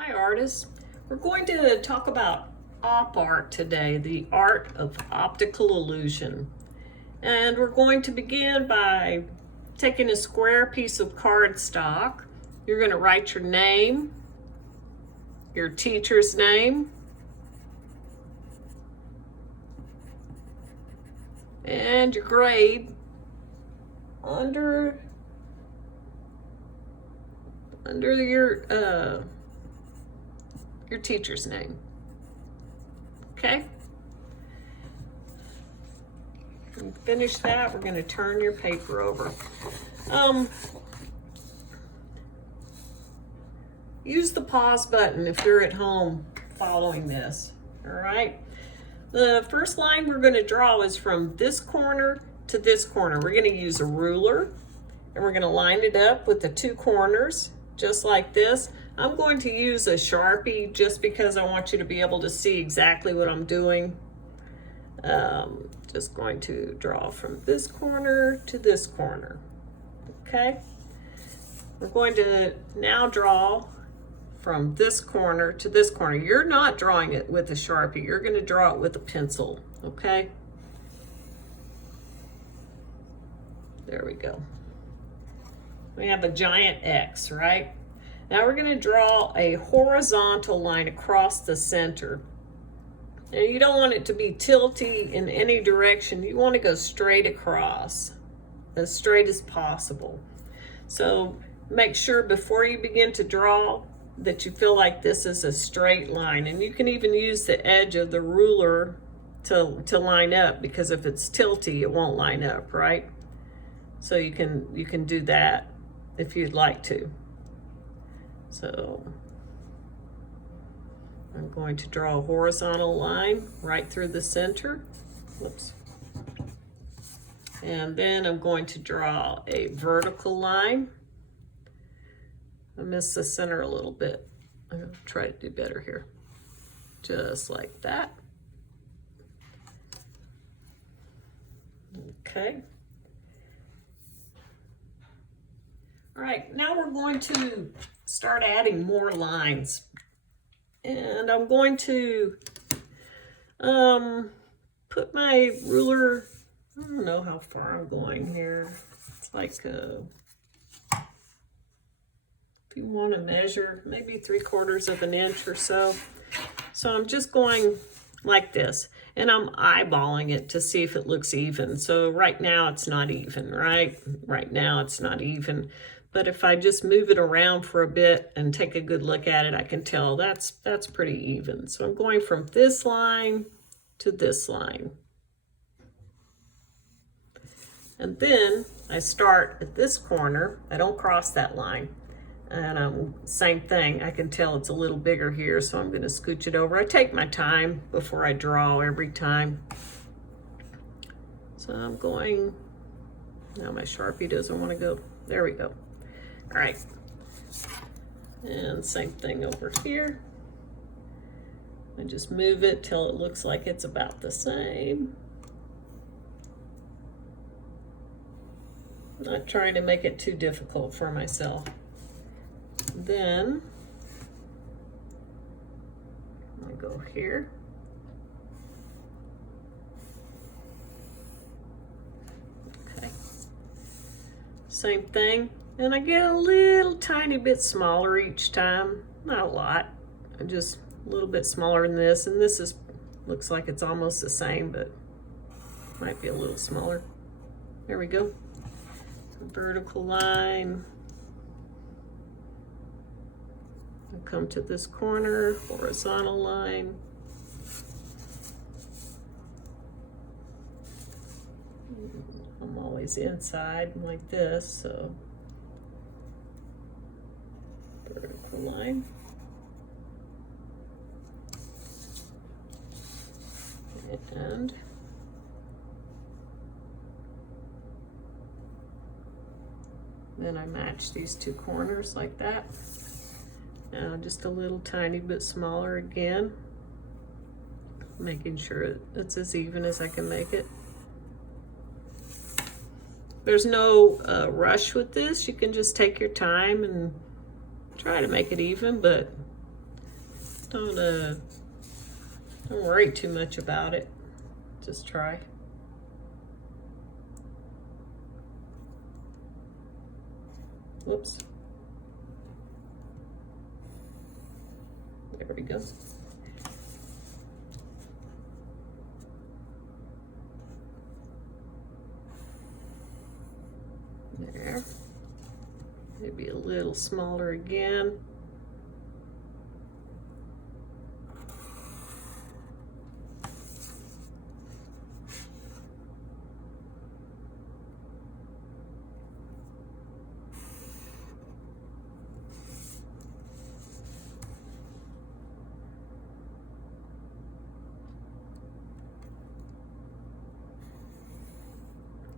Hi artists. We're going to talk about op art today, the art of optical illusion. And we're going to begin by taking a square piece of cardstock. You're going to write your name, your teacher's name, and your grade under your teacher's name. Okay? When you finish that, we're going to turn your paper over. Use the pause button if you're at home following this. All right? The first line we're going to draw is from this corner to this corner. We're going to use a ruler and we're going to line it up with the two corners just like this. I'm going to use a Sharpie just because I want you to be able to see exactly what I'm doing. Just going to draw from this corner to this corner. Okay? We're going to now draw from this corner to this corner. You're not drawing it with a Sharpie. You're going to draw it with a pencil. Okay? There we go. We have a giant X, right? Now we're going to draw a horizontal line across the center. And you don't want it to be tilty in any direction. You want to go straight across, as straight as possible. So make sure before you begin to draw that you feel like this is a straight line. And you can even use the edge of the ruler to line up, because if it's tilty, it won't line up, right? So you can do that if you'd like to. So I'm going to draw a horizontal line right through the center. Whoops. And then I'm going to draw a vertical line. I missed the center a little bit. I'm going to try to do better here. Just like that. Okay. All right, now we're going to start adding more lines. And I'm going to put my ruler, I don't know how far I'm going here. It's like, if you want to measure, maybe 3/4 of an inch or so. So I'm just going like this, and I'm eyeballing it to see if it looks even. So right now it's not even, right? Right now it's not even. But if I just move it around for a bit and take a good look at it, I can tell that's pretty even. So I'm going from this line to this line. And then I start at this corner. I don't cross that line. And same thing, I can tell it's a little bigger here, so I'm going to scooch it over. I take my time before I draw every time. So I'm going, now my Sharpie doesn't want to go. There we go. All right, and same thing over here. I just move it till it looks like it's about the same. I'm not trying to make it too difficult for myself. Then I go here. Okay, same thing. And I get a little tiny bit smaller each time, not a lot, just a little bit smaller than this. And this is, looks like it's almost the same, but might be a little smaller. There we go. Vertical line. I'll come to this corner, horizontal line. I'm always inside like this, so. Vertical line. And then I match these two corners like that. Now just a little tiny bit smaller again, making sure it's as even as I can make it. There's no rush with this. You can just take your time and try to make it even, but Don't worry too much about it. Just try. Whoops. There we go. There. Maybe a little smaller again.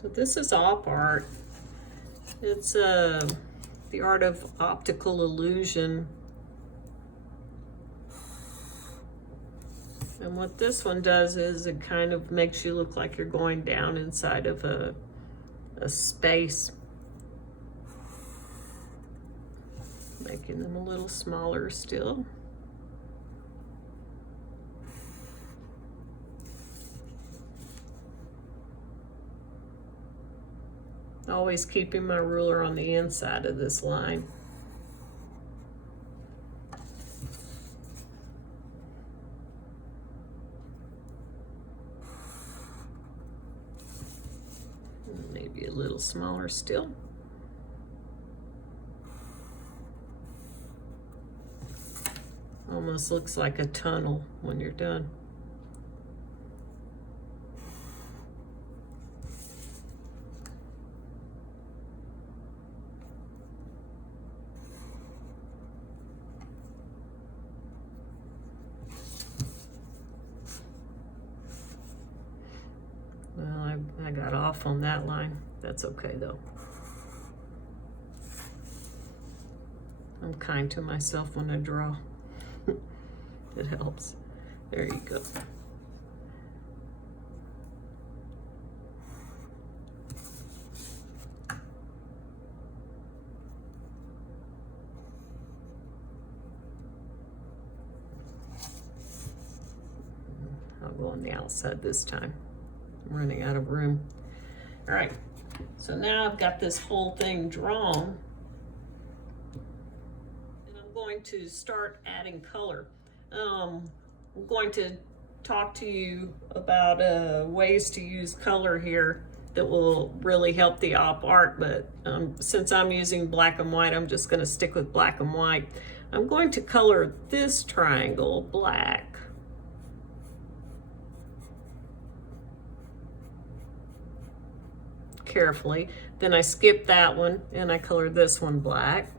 So this is op art. It's the art of optical illusion. And what this one does is it kind of makes you look like you're going down inside of a space. Making them a little smaller still. Always keeping my ruler on the inside of this line. Maybe a little smaller still. Almost looks like a tunnel when you're done. Well, I got off on that line. That's okay though. I'm kind to myself when I draw. It helps. There you go. I'll go on the outside this time. I'm running out of room. All right, so now I've got this whole thing drawn. And I'm going to start adding color. I'm going to talk to you about ways to use color here that will really help the op art, but since I'm using black and white, I'm just going to stick with black and white. I'm going to color this triangle black. Carefully. Then I skip that one and I color this one black.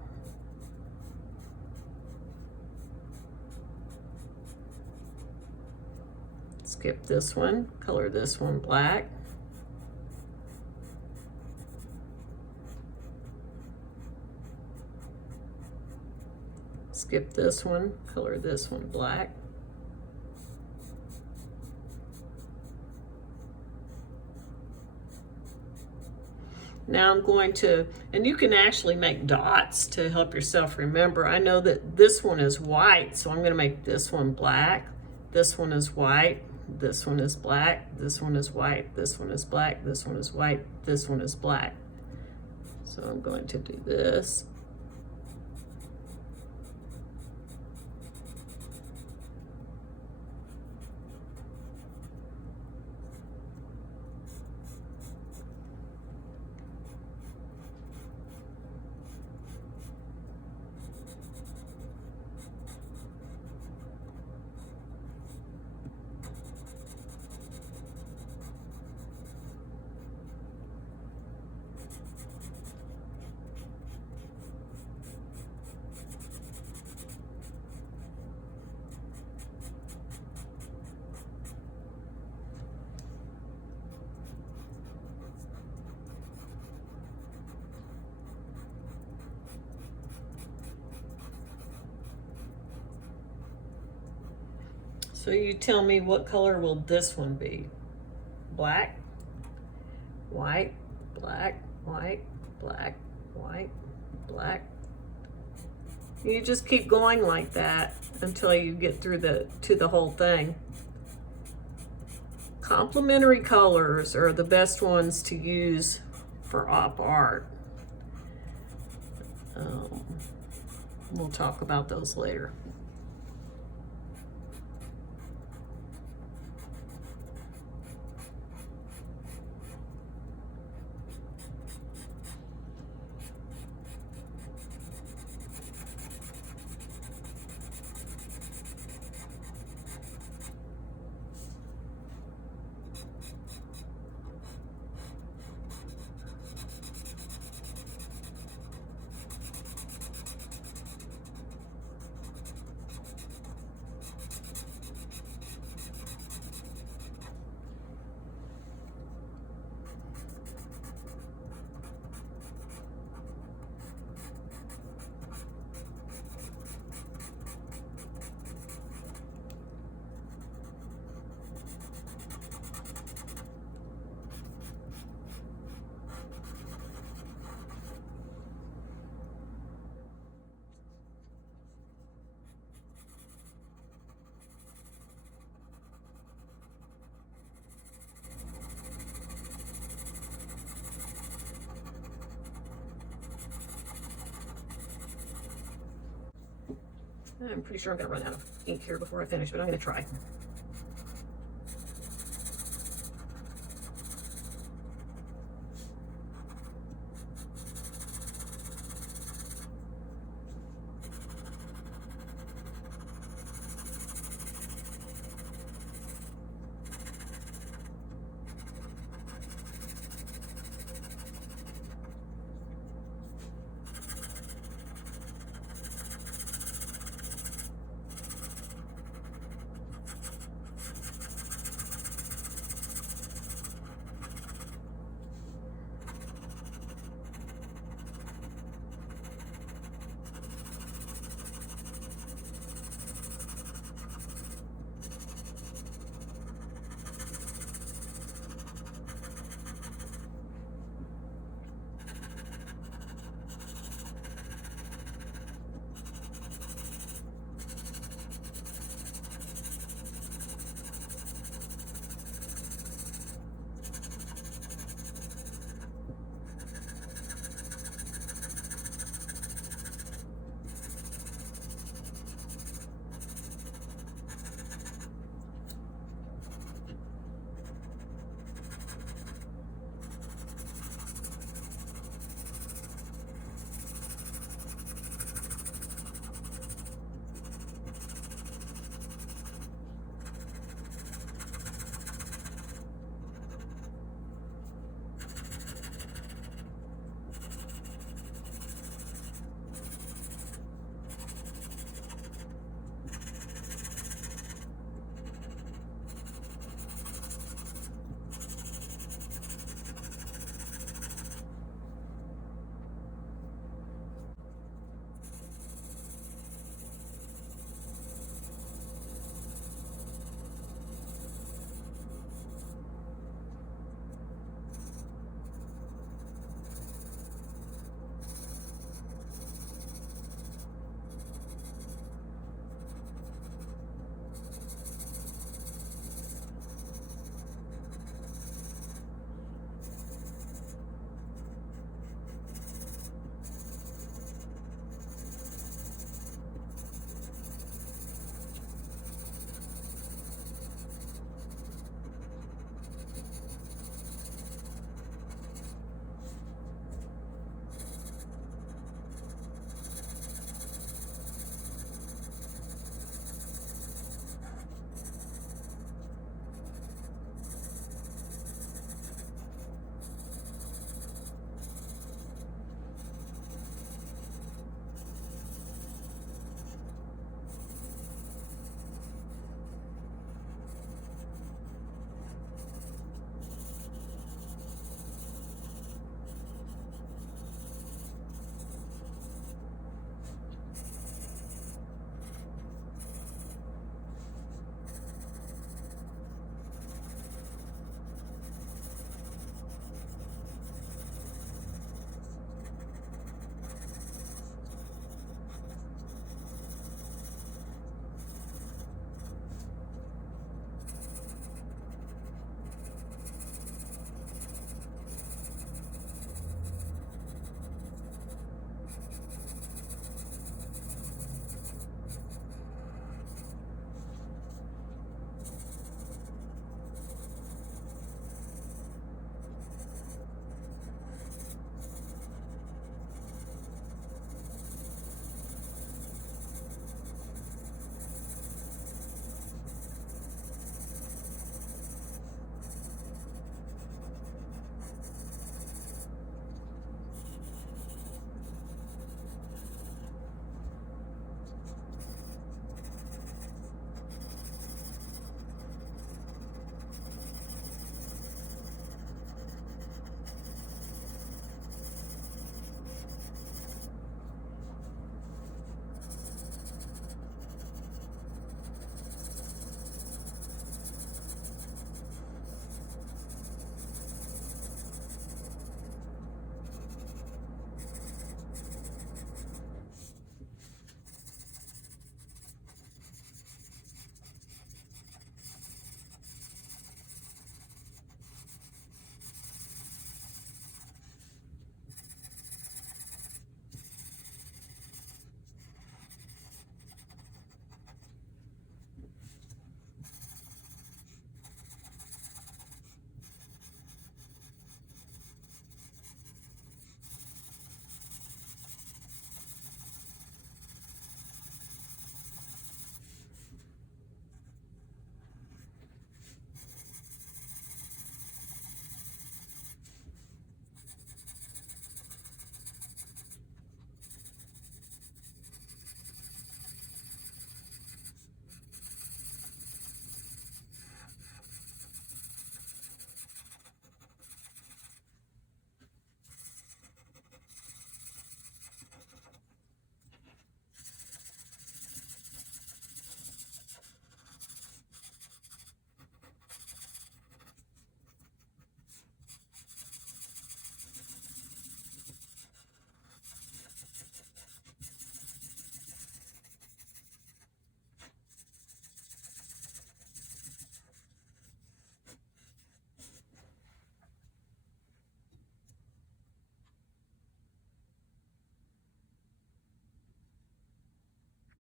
Skip this one, color this one black. Skip this one, color this one black. Now I'm going to, and you can actually make dots to help yourself remember. I know that this one is white, so I'm going to make this one black. This one is white. This one is black. This one is white. This one is black. This one is white. This one is black. So I'm going to do this. So you tell me, what color will this one be? Black, white, black, white, black, white, black. You just keep going like that until you get through to the whole thing. Complementary colors are the best ones to use for op art. We'll talk about those later. I'm pretty sure I'm gonna run out of ink here before I finish, but I'm gonna try.